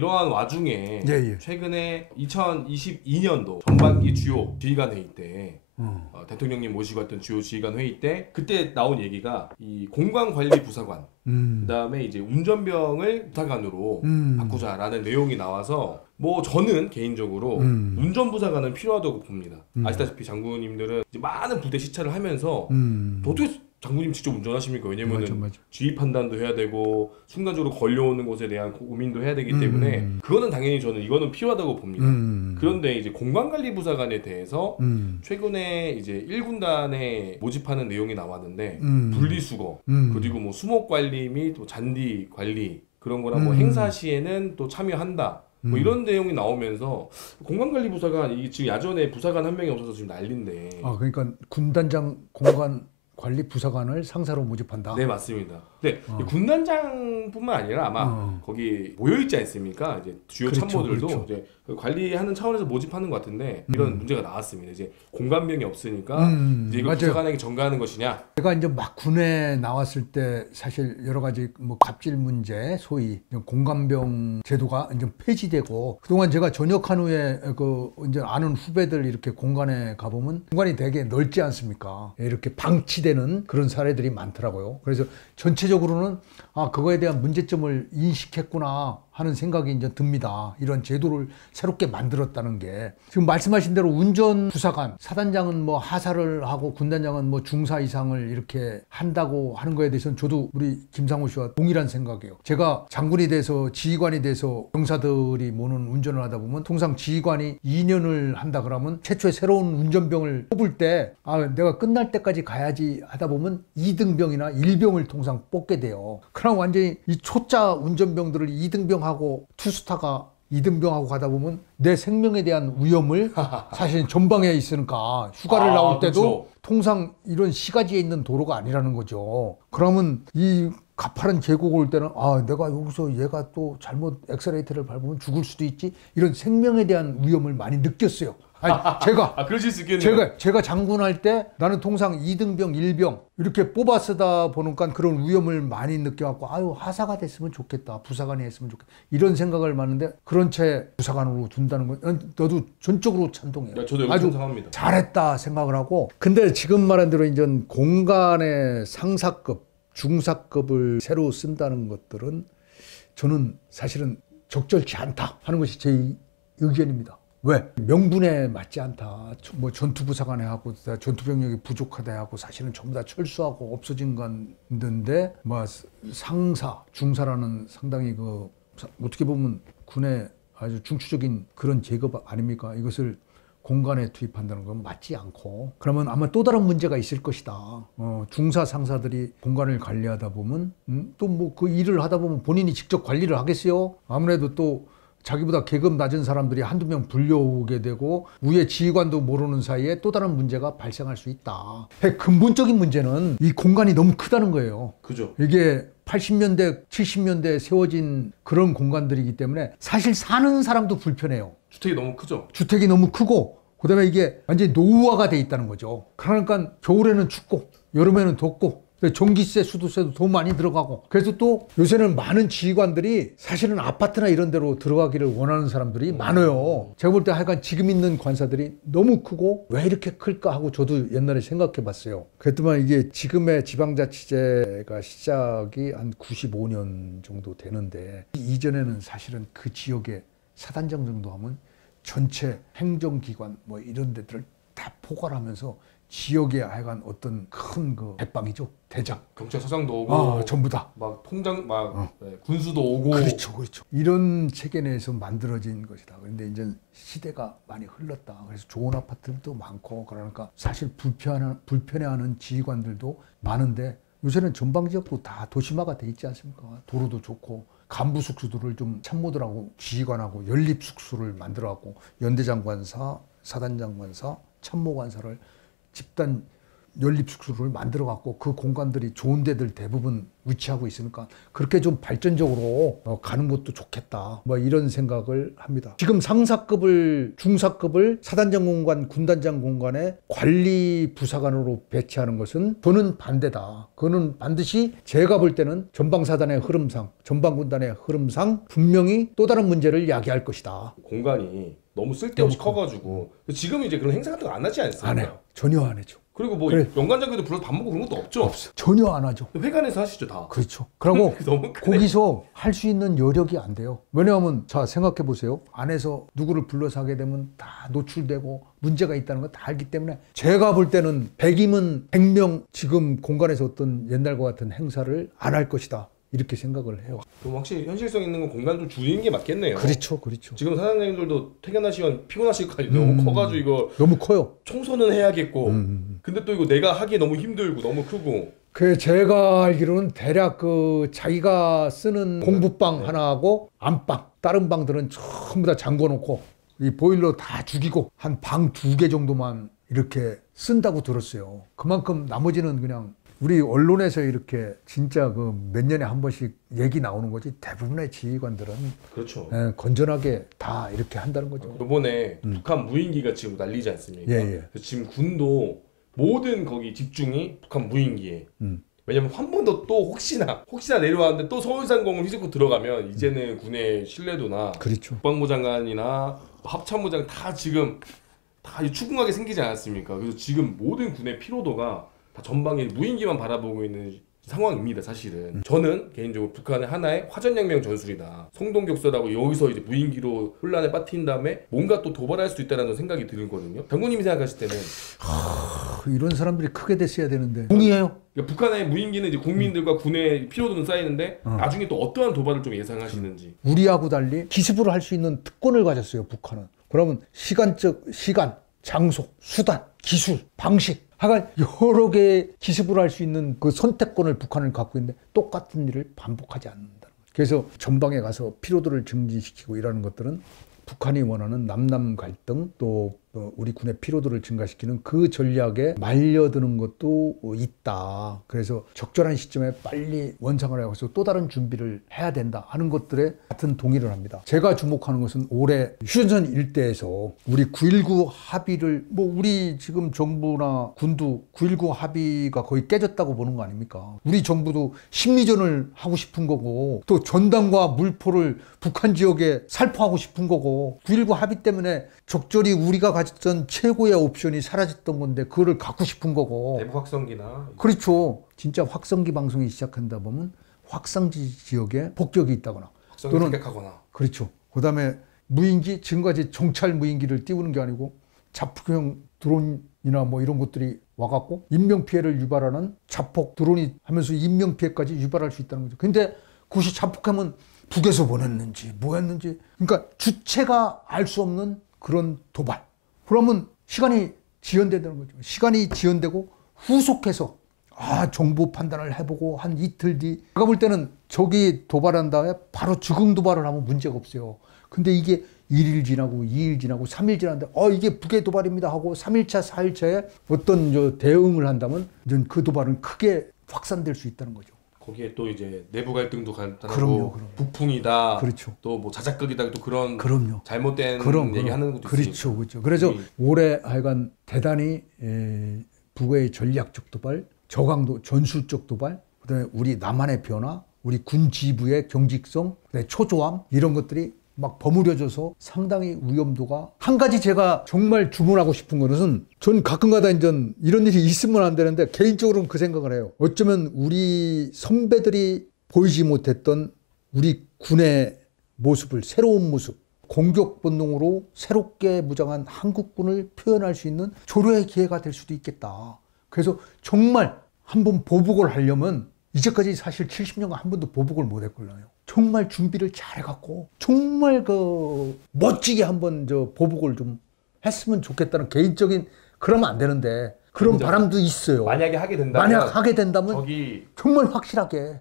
이러한 와중에 예. 최근에 2022년도 전반기 주요 지휘관 회의 때 대통령님 모시고 왔던 주요 지휘관 회의 때 그때 나온 얘기가 이 공간관리부사관 그다음에 이제 운전병을 부사관으로 바꾸자라는 내용이 나와서 뭐 저는 개인적으로 운전부사관은 필요하다고 봅니다. 아시다시피 장군님들은 이제 많은 부대 시찰을 하면서 어떻게 장군님 직접 운전하십니까? 왜냐면은 맞아. 지휘 판단도 해야 되고 순간적으로 걸려오는 것에 대한 고민도 해야 되기 때문에 그거는 당연히 저는 이거는 필요하다고 봅니다. 그런데 이제 공간관리부사관에 대해서 최근에 이제 1군단에 모집하는 내용이 나왔는데 분리수거 그리고 뭐 수목관리 및 또 잔디 관리 그런 거나 뭐 행사 시에는 또 참여한다. 뭐 이런 내용이 나오면서 공간관리부사관 이 지금 야전에 부사관 한 명이 없어서 지금 난리인데. 아 그러니까 군단장 공간관리 부사관을 상사로 모집한다. 네 맞습니다. 근데 군단장뿐만 아니라 아마 거기 모여있지 않습니까? 이제 주요 참모들도 이제 관리하는 차원에서 모집하는 것 같은데 이런 문제가 나왔습니다. 이제 공간병이 없으니까 이제 이거 부사관에게 전가하는 것이냐? 제가 이제 막 군에 나왔을 때 사실 여러 가지 뭐 갑질 문제, 소위 공간병 제도가 이제 폐지되고 그동안 제가 전역한 후에 그 이제 아는 후배들 이렇게 공간에 가보면 공간이 되게 넓지 않습니까? 이렇게 방치되는 그런 사례들이 많더라고요. 그래서 전체적으로는 아 그거에 대한 문제점을 인식했구나 하는 생각이 이제 듭니다. 이런 제도를 새롭게 만들었다는 게 지금 말씀하신 대로 운전부사관 사단장은 뭐 하사를 하고 군단장은 뭐 중사 이상을 이렇게 한다고 하는 거에 대해서는 저도 우리 김상호 씨와 동일한 생각이에요. 제가 장군이 돼서 지휘관이 돼서 병사들이 모는 운전을 하다 보면 통상 지휘관이 2년을 한다 그러면 최초에 새로운 운전병을 뽑을 때 아 내가 끝날 때까지 가야지 하다 보면 2등병이나 1병을 통상 뽑게 돼요. 그럼 완전히 이 초짜 운전병들을 2등병하고 투스타가 2등병하고 가다 보면 내 생명에 대한 위험을 사실 전방에 있으니까 휴가를 나올 때도 그렇죠. 통상 이런 시가지에 있는 도로가 아니라는 거죠. 그러면 이 가파른 계곡 올 때는 아 내가 여기서 얘가 또 잘못 엑셀레이터를 밟으면 죽을 수도 있지 이런 생명에 대한 위험을 많이 느꼈어요. 아니, 제가 그러실 수 있겠네요. 제가 장군할 때 나는 통상 2등병, 1병 이렇게 뽑아 쓰다 보니까 그런 위험을 많이 느껴갖고 아유 하사가 됐으면 좋겠다, 부사관이 했으면 좋겠다 이런 생각을 많은데 그런 채 부사관으로 둔다는 건 너도 전적으로 찬동해요. 저도 아주 찬성합니다. 잘했다 생각을 하고 근데 지금 말한 대로 이제 공간의 상사급, 중사급을 새로 쓴다는 것들은 저는 사실은 적절치 않다 하는 것이 제 의견입니다. 왜? 명분에 맞지 않다. 뭐 전투부사관에 하고 전투병력이 부족하다 하고 사실은 전부 다 철수하고 없어진 건데 뭐 상사, 중사라는 상당히 그 어떻게 보면 군의 아주 중추적인 그런 계급 아닙니까? 이것을 공간에 투입한다는 건 맞지 않고 그러면 아마 또 다른 문제가 있을 것이다. 중사 상사들이 공간을 관리하다 보면 또 뭐 그 일을 하다 보면 본인이 직접 관리를 하겠어요? 아무래도 또 자기보다 계급 낮은 사람들이 한두 명 불려오게 되고 위에 지휘관도 모르는 사이에 또 다른 문제가 발생할 수 있다. 근본적인 문제는 이 공간이 너무 크다는 거예요. 그죠. 이게 80년대, 70년대에 세워진 그런 공간들이기 때문에 사실 사는 사람도 불편해요. 주택이 너무 크죠. 주택이 너무 크고 그다음에 이게 완전히 노후화가 돼 있다는 거죠. 그러니까 겨울에는 춥고 여름에는 덥고 전기세, 수도세도 더 많이 들어가고 그래서 또 요새는 많은 지휘관들이 사실은 아파트나 이런 데로 들어가기를 원하는 사람들이 많아요. 제가 볼 때 하여간 지금 있는 관사들이 너무 크고 왜 이렇게 클까 하고 저도 옛날에 생각해 봤어요. 그랬더니 이게 지금의 지방자치제가 시작이 한 95년 정도 되는데 이전에는 사실은 그 지역에 사단장 정도 하면 전체 행정기관 뭐 이런 데들을 다 포괄하면서 지역에 하여간 어떤 큰 그 대빵이죠. 대장. 경찰서장도 오고 전부 다. 막 통장 막 네, 군수도 오고. 그렇죠. 이런 체계 내에서 만들어진 것이다. 그런데 이제 시대가 많이 흘렀다. 그래서 좋은 아파트들도 많고 그러니까 사실 불편해하는 지휘관들도 많은데 요새는 전방 지역도 다 도시화가 돼 있지 않습니까? 도로도 좋고 간부 숙소들을 좀 참모들하고 지휘관하고 연립 숙소를 만들어갖고 연대장관사, 사단장관사, 참모관사를 집단 연립숙소를 만들어 갖고 그 공간들이 좋은 데들 대부분 위치하고 있으니까 그렇게 좀 발전적으로 가는 것도 좋겠다. 뭐 이런 생각을 합니다. 지금 상사급을 중사급을 사단장 공간, 군단장 공간에 관리 부사관으로 배치하는 것은 저는 반대다. 그거는 반드시 제가 볼 때는 전방사단의 흐름상, 전방군단의 흐름상 분명히 또 다른 문제를 야기할 것이다. 공간이 너무 쓸데없이 커가지고 지금 이제 그런 행사 같은 거 안 하지 않습니까? 안 해요. 전혀 안 해죠. 그리고 뭐 그래. 연관장교도 불러서 밥 먹고 그런 것도 없죠? 없어. 전혀 안 하죠. 회관에서 하시죠 다. 그렇죠. 그리고 너무 크네. 거기서 할 수 있는 여력이 안 돼요. 왜냐하면 자 생각해 보세요. 안에서 누구를 불러서 하게 되면 다 노출되고 문제가 있다는 걸 다 알기 때문에 제가 볼 때는 100이면 100명 지금 공간에서 어떤 옛날과 같은 행사를 안 할 것이다. 이렇게 생각을 해요. 그럼 확실히 현실성 있는 건 공간 좀 줄이는 게 맞겠네요. 그렇죠. 그렇죠. 지금 사장님들도 퇴근하시면 피곤하실 거 아니에요. 너무 커가지고 이거 너무 커요. 청소는 해야겠고 근데 또 이거 내가 하기 너무 힘들고 너무 크고 그 제가 알기로는 대략 그 자기가 쓰는 공부방 하나하고 안방 다른 방들은 전부 다 잠궈 놓고 이 보일러 다 죽이고 한 방 2개 정도만 이렇게 쓴다고 들었어요. 그만큼 나머지는 그냥 우리 언론에서 이렇게 진짜 그 몇 년에 한 번씩 얘기 나오는 거지 대부분의 지휘관들은 그렇죠. 건전하게 다 이렇게 한다는 거죠. 이번에 북한 무인기가 지금 난리지 않습니까? 예. 그래서 지금 군도 모든 거기 집중이 북한 무인기에. 왜냐면 한 번 더 또 혹시나 내려왔는데 또 서울상공을 휘젓고 들어가면 이제는 군의 신뢰도나 그렇죠. 국방부 장관이나 합참부 장관 다 지금 다 추궁하게 생기지 않았습니까? 그래서 지금 모든 군의 피로도가 다 전방에 무인기만 바라보고 있는 상황입니다. 사실은 저는 개인적으로 북한의 하나의 화전혁명 전술이다. 성동격서라고 여기서 이제 무인기로 혼란에 빠뜨린 다음에 뭔가 또 도발할 수 있다는 생각이 들거든요. 장군님이 생각하실 때는 이런 사람들이 크게 됐어야 되는데 동의해요. 그러니까 북한의 무인기는 이제 국민들과 군의 피로도는 쌓이는데 나중에 또 어떠한 도발을 좀 예상하시는지. 우리하고 달리 기습을 할 수 있는 특권을 가졌어요. 북한은. 그러면 시간, 장소, 수단, 기술, 방식 하여간 여러 개의 기습을 할 수 있는 그 선택권을 북한은 갖고 있는데 똑같은 일을 반복하지 않는다. 그래서 전방에 가서 피로도를 증진시키고 이러는 것들은 북한이 원하는 남남 갈등 또 우리 군의 피로도를 증가시키는 그 전략에 말려드는 것도 있다. 그래서 적절한 시점에 빨리 원상을 하고서 또 다른 준비를 해야 된다 하는 것들에 같은 동의를 합니다. 제가 주목하는 것은 올해 휴전선 일대에서 우리 9.19 합의를 우리 지금 정부나 군도 9.19 합의가 거의 깨졌다고 보는 거 아닙니까? 우리 정부도 심리전을 하고 싶은 거고 또 전단과 물포를 북한 지역에 살포하고 싶은 거고 9.19 합의 때문에 적절히 우리가 가졌던 최고의 옵션이 사라졌던 건데 그거를 갖고 싶은 거고 대북 확성기나 그렇죠. 진짜 확성기 방송이 시작한다 보면 확성지 지역에 폭격이 있다거나 확성기 타격하거나 그렇죠. 그다음에 무인기 지금까지 정찰 무인기를 띄우는 게 아니고 자폭형 드론이나 뭐 이런 것들이 와갖고 인명피해를 유발하는 자폭 드론이 하면서 인명피해까지 유발할 수 있다는 거죠. 근데 그것이 자폭하면 북에서 보냈는지 뭐였는지 그러니까 주체가 알 수 없는 그런 도발. 그러면 시간이 지연된다는 거죠. 시간이 지연되고 후속해서 정보 판단을 해보고 한 이틀 뒤 제가 볼 때는 저기 도발한 다음에 바로 즉흥 도발을 하면 문제가 없어요. 근데 이게 1일 지나고 2일 지나고 3일 지났는데 이게 북의 도발입니다 하고 3일차 4일차에 어떤 대응을 한다면 그 도발은 크게 확산될 수 있다는 거죠. 거기에 또 이제 내부 갈등도 간단하고 그럼요. 북풍이다. 그렇죠. 또 뭐 자작극이다. 또 그런 그럼요. 잘못된 얘기하는 것도 있으니까. 그렇죠. 그래서 올해 하여간 대단히 북의 전략적 도발, 저강도 전술적 도발, 그다음에 우리 남한의 변화, 우리 군 지부의 경직성, 그다음에 초조함 이런 것들이 막 버무려져서 상당히 위험도가 한 가지 제가 정말 주문하고 싶은 것은 전 가끔가다 이제 이런 일이 있으면 안 되는데 개인적으로는 그 생각을 해요. 어쩌면 우리 선배들이 보이지 못했던 우리 군의 모습을 새로운 모습 공격 본능으로 새롭게 무장한 한국군을 표현할 수 있는 조료의 기회가 될 수도 있겠다. 그래서 정말 한번 보복을 하려면 이제까지 사실 70년간 한 번도 보복을 못 했걸요. 정말 준비를 잘해갖고 정말 멋지게 한번 보복을 좀 했으면 좋겠다는 개인적인 그러면 안 되는데 그런 바람도 있어요. 만약에 하게 된다면 정말 확실하게